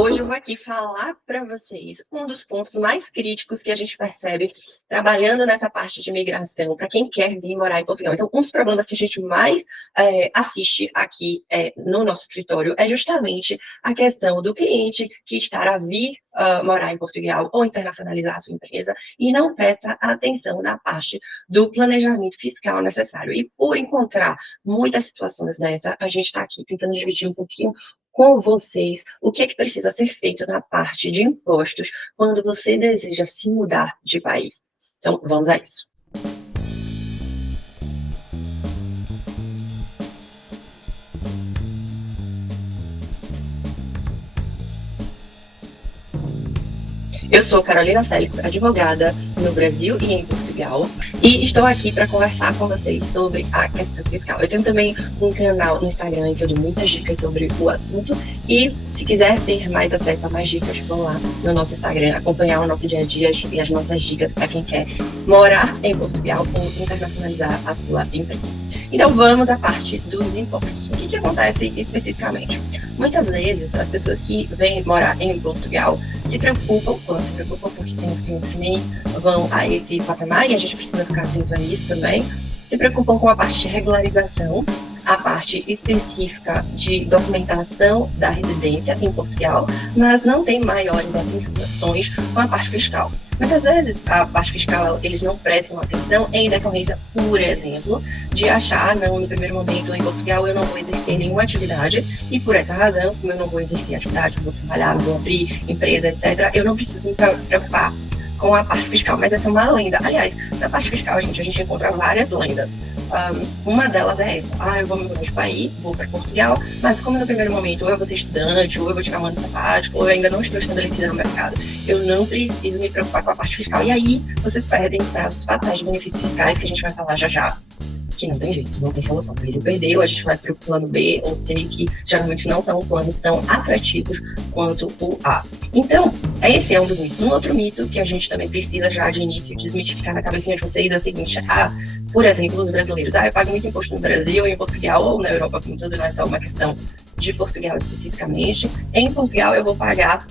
Hoje eu vou aqui falar para vocês um dos pontos mais críticos que a gente percebe trabalhando nessa parte de migração, para quem quer vir morar em Portugal. Então, um dos problemas que a gente mais assiste aqui no nosso escritório é justamente a questão do cliente que está a vir morar em Portugal ou internacionalizar a sua empresa e não presta atenção na parte do planejamento fiscal necessário. E por encontrar muitas situações dessa, a gente está aqui tentando dividir um pouquinho com vocês o que é que precisa ser feito na parte de impostos quando você deseja se mudar de país. Então, vamos a isso. Eu sou Carolina Félix, advogada no Brasil e em Portugal, e estou aqui para conversar com vocês sobre a questão fiscal. Eu tenho também um canal no Instagram em que eu dou muitas dicas sobre o assunto, e se quiser ter mais acesso a mais dicas, vão lá no nosso Instagram, acompanhar o nosso dia a dia e as nossas dicas para quem quer morar em Portugal ou internacionalizar a sua empresa. Então vamos à parte dos impostos. O que acontece especificamente? Muitas vezes as pessoas que vêm morar em Portugal se preocupam porque tem os clientes que nem vão a esse patamar e a gente precisa ficar atento a isso também. Se preocupam com a parte de regularização, a parte específica de documentação da residência em Portugal, mas não tem maiores atenções com a parte fiscal. Muitas vezes a parte fiscal eles não prestam atenção em decorrência, por exemplo, de achar, não, no primeiro momento em Portugal eu não vou exercer nenhuma atividade e por essa razão, como eu não vou exercer atividade, não vou trabalhar, não vou abrir empresa, etc., eu não preciso me preocupar com a parte fiscal, mas essa é uma lenda. Aliás, na parte fiscal, gente, a gente encontra várias lendas. Uma delas é essa: eu vou me mudar de país, vou para Portugal, mas como no primeiro momento ou eu vou ser estudante, ou eu vou tirar um ano sabático, ou eu ainda não estou estabelecida no mercado, eu não preciso me preocupar com a parte fiscal. E aí, vocês perdem prazos fatais de benefícios fiscais, que a gente vai falar já já, que não tem jeito, não tem solução. Ele perdeu, a gente vai para o plano B ou C, que geralmente não são planos tão atrativos quanto o A. Então, esse é um dos mitos. Um outro mito que a gente também precisa já de início desmistificar na cabecinha de vocês é o seguinte: por exemplo, os brasileiros, eu pago muito imposto no Brasil, em Portugal ou na Europa, como tudo, não é só uma questão de Portugal especificamente. Em Portugal eu vou pagar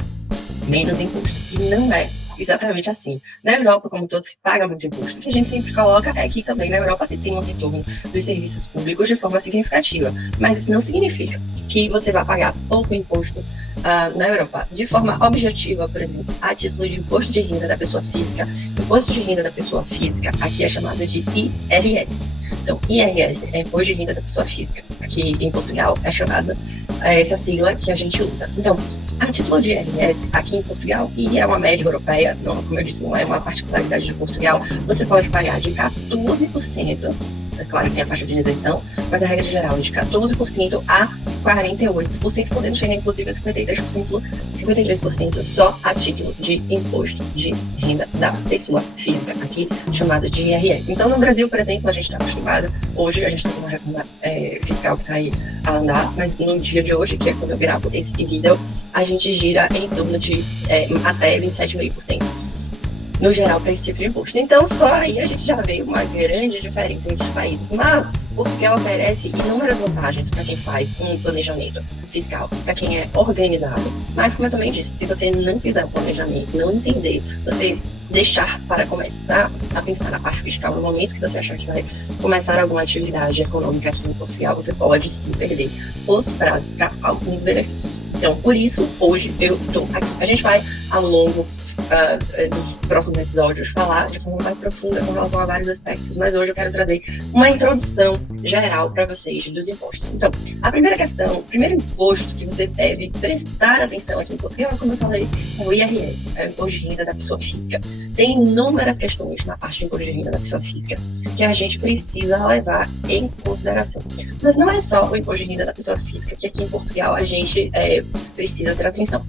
menos imposto. E não é exatamente assim. Na Europa, como todo, se paga muito imposto. O que a gente sempre coloca é que também na Europa se tem um retorno dos serviços públicos de forma significativa. Mas isso não significa que você vai pagar pouco imposto na Europa. De forma objetiva, por exemplo, a título de imposto de renda da pessoa física, imposto de renda da pessoa física aqui é chamado de IRS. Então, IRS é imposto de renda da pessoa física. Aqui em Portugal é chamada essa sigla que a gente usa. Então, a título de IRS aqui em Portugal, e é uma média europeia, não, como eu disse, não é uma particularidade de Portugal, você pode pagar de 14%, é claro que tem a faixa de isenção, mas a regra geral é de 14% a 48%, podendo chegar inclusive a 53% só a título de imposto de renda da pessoa física, aqui chamado de IRS. Então, no Brasil, por exemplo, a gente está acostumado, hoje a gente está com uma reforma fiscal que está aí a andar, mas no dia de hoje, que é quando eu gravo esse vídeo, a gente gira em torno de até 27,5% no geral para esse tipo de imposto. Então, só aí a gente já vê uma grande diferença entre os países. Mas Portugal oferece inúmeras vantagens para quem faz um planejamento fiscal, para quem é organizado. Mas, como eu também disse, se você não fizer o planejamento, não entender, você deixar para começar a pensar na parte fiscal no momento que você achar que vai começar alguma atividade econômica aqui em Portugal, você pode sim perder os prazos para alguns benefícios. Então, por isso, hoje eu estou aqui. A gente vai, ao longo nos próximos episódios, falar de forma mais profunda com relação a vários aspectos, mas hoje eu quero trazer uma introdução geral para vocês dos impostos. Então, a primeira questão, o primeiro imposto que você deve prestar atenção aqui em Portugal, como eu falei, é o IRS, é o imposto de renda da pessoa física. Tem inúmeras questões na parte de imposto de renda da pessoa física que a gente precisa levar em consideração. Mas não é só o imposto de renda da pessoa física que aqui em Portugal a gente precisa ter atenção.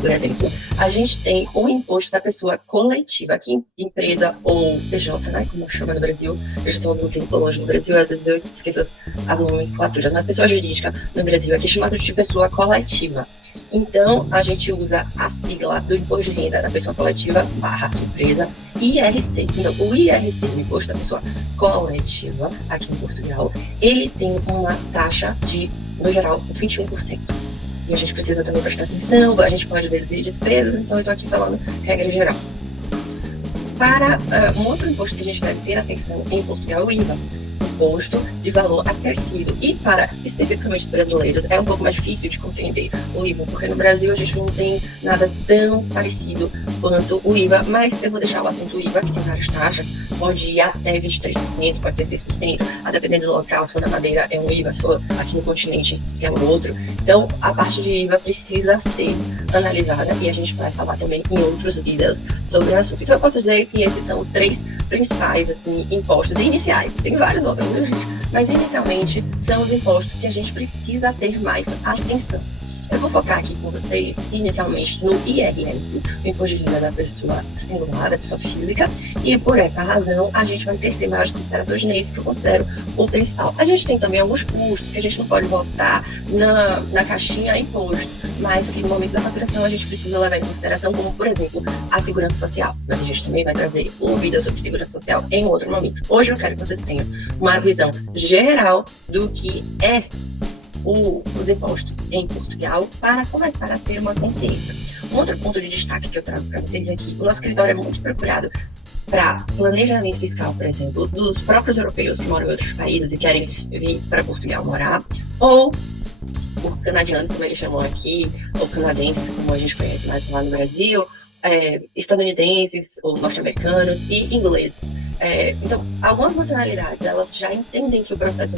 Por exemplo, a gente tem o imposto da pessoa coletiva, aqui em empresa ou PJ, né, como chama no Brasil. Eu já estou algum tempo longe no Brasil, às vezes eu esqueço as nomenclaturas, mas pessoa jurídica no Brasil aqui é chamado de pessoa coletiva. Então, a gente usa a sigla do imposto de renda da pessoa coletiva / empresa, IRC. Então, o IRC, o imposto da pessoa coletiva, aqui em Portugal, ele tem uma taxa de, no geral, 21%. e a gente precisa também prestar atenção, a gente pode deduzir despesas, então eu estou aqui falando regra geral. Para um outro imposto que a gente deve ter atenção em Portugal é o IVA, imposto de valor acrescido. E para especificamente os brasileiros é um pouco mais difícil de compreender o IVA, porque no Brasil a gente não tem nada tão parecido quanto o IVA, mas eu vou deixar o assunto IVA, que tem várias taxas, pode ir até 23%, pode ser 6%, a depender do local, se for na Madeira é um IVA, se for aqui no continente é um outro. Então a parte de IVA precisa ser analisada e a gente vai falar também em outros vídeos sobre o assunto. Então eu posso dizer que esses são os três principais assim, impostos iniciais, tem vários outros, né, gente? Mas inicialmente são os impostos que a gente precisa ter mais atenção. Eu vou focar aqui com vocês inicialmente no IRS, o Imposto de Renda da Pessoa Singular, da pessoa física, e por essa razão a gente vai tecer maiores considerações nesse que eu considero o principal. A gente tem também alguns custos que a gente não pode botar na caixinha imposto, mas que no momento da faturação a gente precisa levar em consideração, como por exemplo a segurança social. Mas a gente também vai trazer um vídeo sobre segurança social em outro momento. Hoje eu quero que vocês tenham uma visão geral do que é os impostos em Portugal para começar a ter uma consciência. Um outro ponto de destaque que eu trago para vocês aqui, o nosso escritório é muito procurado para planejamento fiscal, por exemplo, dos próprios europeus que moram em outros países e querem vir para Portugal morar, ou por canadianos, como eles chamam aqui, ou canadenses, como a gente conhece mais lá no Brasil, estadunidenses ou norte-americanos e ingleses. Então, algumas nacionalidades, elas já entendem que o processo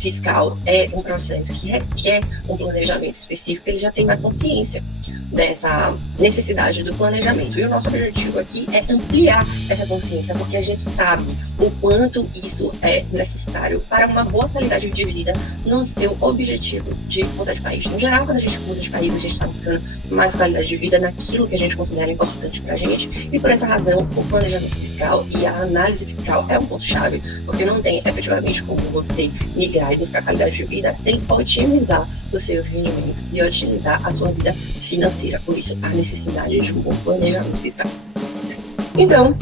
fiscal é um processo que requer um planejamento específico, eles já têm mais consciência dessa necessidade do planejamento. E o nosso objetivo aqui é ampliar essa consciência, porque a gente sabe o quanto isso é necessário para uma boa qualidade de vida no seu objetivo de mudar de país. No geral, quando a gente muda de país, a gente está buscando mais qualidade de vida naquilo que a gente considera importante para a gente, e por essa razão, o planejamento fiscal e a análise fiscal é um ponto-chave, porque não tem efetivamente como você migrar e buscar qualidade de vida sem otimizar os seus rendimentos e otimizar a sua vida financeira. Por isso, a necessidade de um bom planejamento fiscal. Então,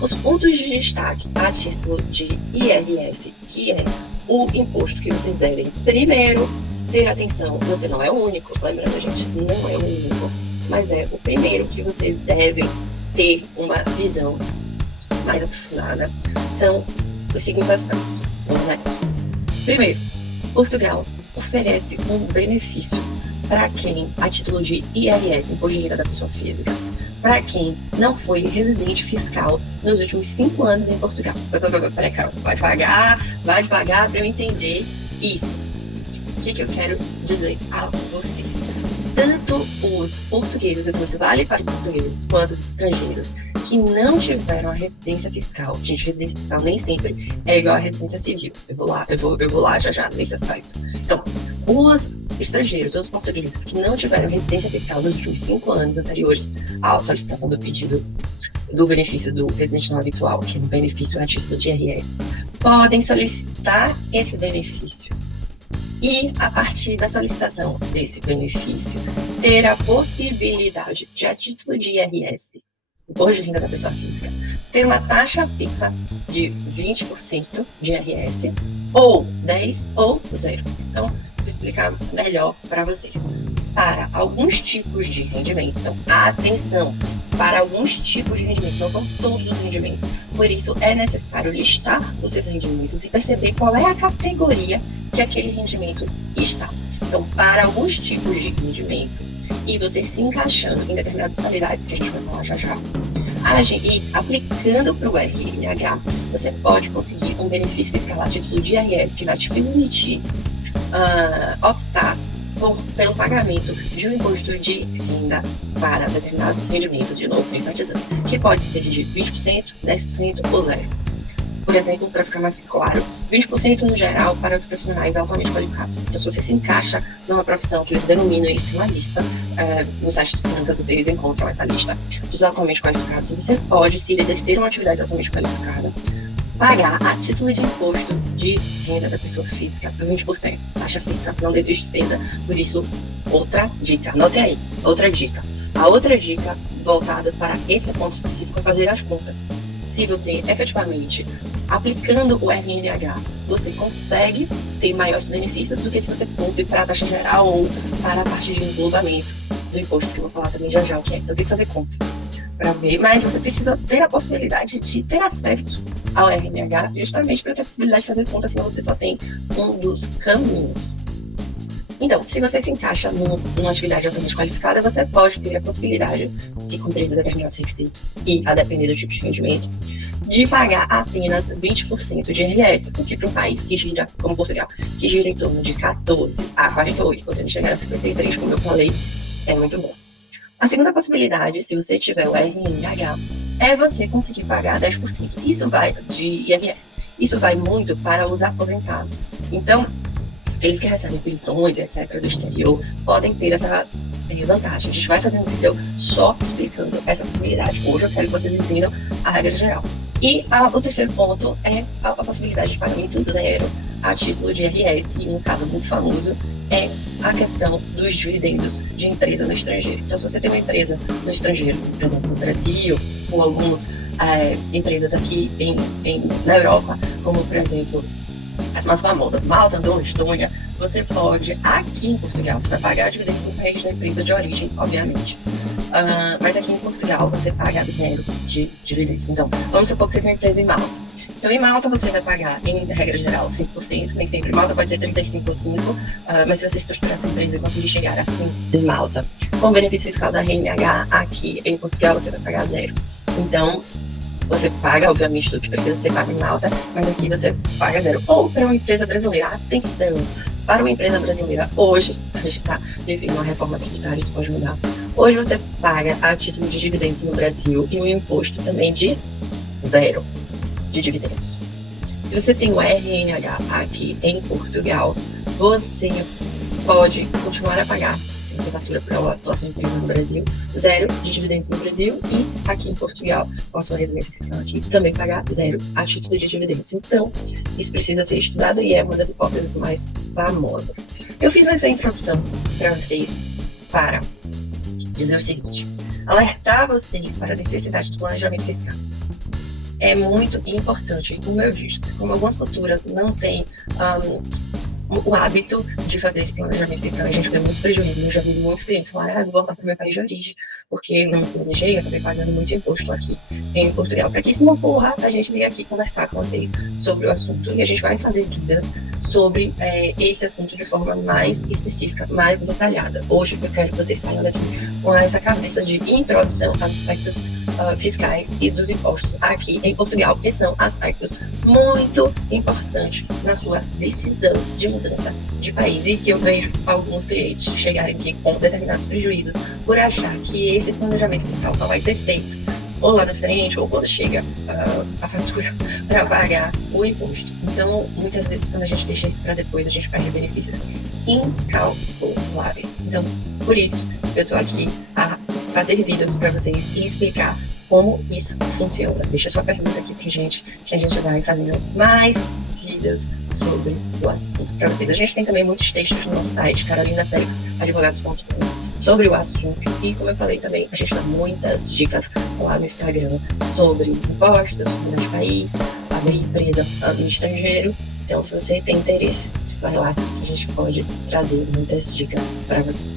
os pontos de destaque a título de IRS, que é o imposto que vocês devem primeiro ter atenção, você não é o único, lembrando, gente, não é o único, mas é o primeiro que vocês devem ter uma visão mais aprofundada, são os seguintes aspectos. Vamos nessa. Primeiro, Portugal oferece um benefício para quem, a título de IRS, Imposto de Renda da Pessoa Física, para quem não foi residente fiscal nos últimos 5 anos em Portugal. Peraí, Carol, vai devagar para eu entender isso. O que eu quero dizer a vocês? Tanto os portugueses, então isso vale para os portugueses, quanto os estrangeiros que não tiveram a residência fiscal. Gente, residência fiscal nem sempre é igual a residência civil. Eu vou lá já nesse aspecto. Então, os estrangeiros, os portugueses que não tiveram residência fiscal nos últimos 5 anos anteriores à solicitação do pedido do benefício do residente não habitual, que é um benefício a título de IRS, podem solicitar esse benefício. E, a partir da solicitação desse benefício, ter a possibilidade de, a título de IRS, Imposto de Renda da Pessoa Física, ter uma taxa fixa de 20% de IRS, ou 10% ou 0%. Então, vou explicar melhor para vocês. Para alguns tipos de rendimento, então, atenção, para alguns tipos de rendimento, não são todos os rendimentos. Por isso, é necessário listar os seus rendimentos e perceber qual é a categoria que aquele rendimento está. Então, para alguns tipos de rendimento, e você se encaixando em determinadas qualidades que a gente vai falar já, e aplicando para o RNH, você pode conseguir um benefício fiscal a título de IRS que vai te permitir optar pelo pagamento de um imposto de renda para determinados rendimentos, de novo, estou enfatizando, que pode ser de 20%, 10% ou 0%. Por exemplo, para ficar mais claro, 20% no geral para os profissionais altamente qualificados. Então, se você se encaixa numa profissão que eles denominam isso na lista, no site dos finanças vocês encontram essa lista dos altamente qualificados, você pode, se exercer uma atividade altamente qualificada, pagar a título de imposto de renda da pessoa física por 20%. Taxa fixa, não deduz despesa. Por isso, outra dica, anote aí, outra dica. A outra dica voltada para esse ponto específico é fazer as contas. se você efetivamente, aplicando o RNH, você consegue ter maiores benefícios do que se você fosse para a taxa geral ou para a parte de englobamento do imposto, que eu vou falar também já o que é. Então tem que fazer conta para ver, mas você precisa ter a possibilidade de ter acesso ao RNH justamente para ter a possibilidade de fazer conta, senão você só tem um dos caminhos. Então, se você se encaixa numa atividade altamente qualificada, você pode ter a possibilidade, se cumprir determinados requisitos e a depender do tipo de rendimento, de pagar apenas 20% de IRS, o que para um país que gira, como Portugal, que gira em torno de 14 a 48, podendo chegar a 53, como eu falei, é muito bom. A segunda possibilidade, se você tiver o RNH, é você conseguir pagar 10%. Isso vai de IRS. Isso vai muito para os aposentados. Então, eles que recebem pensões, etc., do exterior, podem ter essa vantagem. A gente vai fazer um vídeo só explicando essa possibilidade. Hoje eu quero que vocês entendam a regra geral. E o terceiro ponto é a possibilidade de pagamento zero a título de IRS, e um caso muito famoso é a questão dos dividendos de empresa no estrangeiro. Então, se você tem uma empresa no estrangeiro, por exemplo, no Brasil, ou algumas empresas aqui na Europa, como, por exemplo, as mais famosas, Malta, Andorra, Estônia, você pode, aqui em Portugal, você vai pagar dividendos no país da empresa de origem, obviamente. Mas aqui em Portugal, você paga zero de dividendos. Então, vamos supor que você tem uma empresa em Malta. Então, em Malta, você vai pagar, em regra geral, 5%, nem sempre Malta pode ser 35% ou 5%, mas se você estruturar sua empresa e conseguir chegar a 5% em Malta, com o benefício fiscal da RNH, aqui em Portugal, você vai pagar zero. Então, você paga, obviamente, tudo que precisa ser pago em Malta, mas aqui você paga zero. Ou para uma empresa brasileira, atenção, para uma empresa brasileira, hoje, a gente está vivendo uma reforma tributária, isso pode mudar. Hoje você paga a título de dividendos no Brasil e um imposto também de zero de dividendos. Se você tem o RNH aqui em Portugal, você pode continuar a pagar, se você fatura para a sua empresa no Brasil, zero de dividendos no Brasil, e aqui em Portugal, com a sua residência fiscal aqui, também pagar zero a título de dividendos. Então, isso precisa ser estudado e é uma das hipóteses mais famosas. Eu fiz essa introdução para vocês para dizer o seguinte: alertar vocês para a necessidade do planejamento fiscal. É muito importante, como eu disse, como algumas culturas não têm o hábito de fazer esse planejamento fiscal, a gente vê muitos prejuízos. Eu já vi muitos clientes falarem: vou voltar para o meu país de origem, porque não me planejei, eu acabei pagando muito imposto aqui em Portugal. Para que isso não ocorra, a gente veio aqui conversar com vocês sobre o assunto, e a gente vai fazer vídeos sobre esse assunto de forma mais específica, mais detalhada. Hoje eu quero que vocês saiam daqui com essa cabeça de introdução aos aspectos fiscais e dos impostos aqui em Portugal, que são aspectos muito importantes na sua decisão de mudança de país, e que eu vejo alguns clientes chegarem aqui com determinados prejuízos por achar que esse planejamento fiscal só vai ser feito ou lá na frente, ou quando chega a fatura para pagar o imposto. Então, muitas vezes, quando a gente deixa isso para depois, a gente perde benefícios incalculáveis. Então, por isso, eu estou aqui a fazer vídeos para vocês e explicar como isso funciona. Deixa sua pergunta aqui pra gente, que a gente vai fazendo mais vídeos sobre o assunto para vocês. A gente tem também muitos textos no nosso site, carolinafelixadvogados.com, sobre o assunto. E, como eu falei também, a gente dá muitas dicas lá no Instagram sobre impostos, mudar de país, abrir empresa no estrangeiro. Então, se você tem interesse, vai lá, a gente pode trazer muitas dicas para você.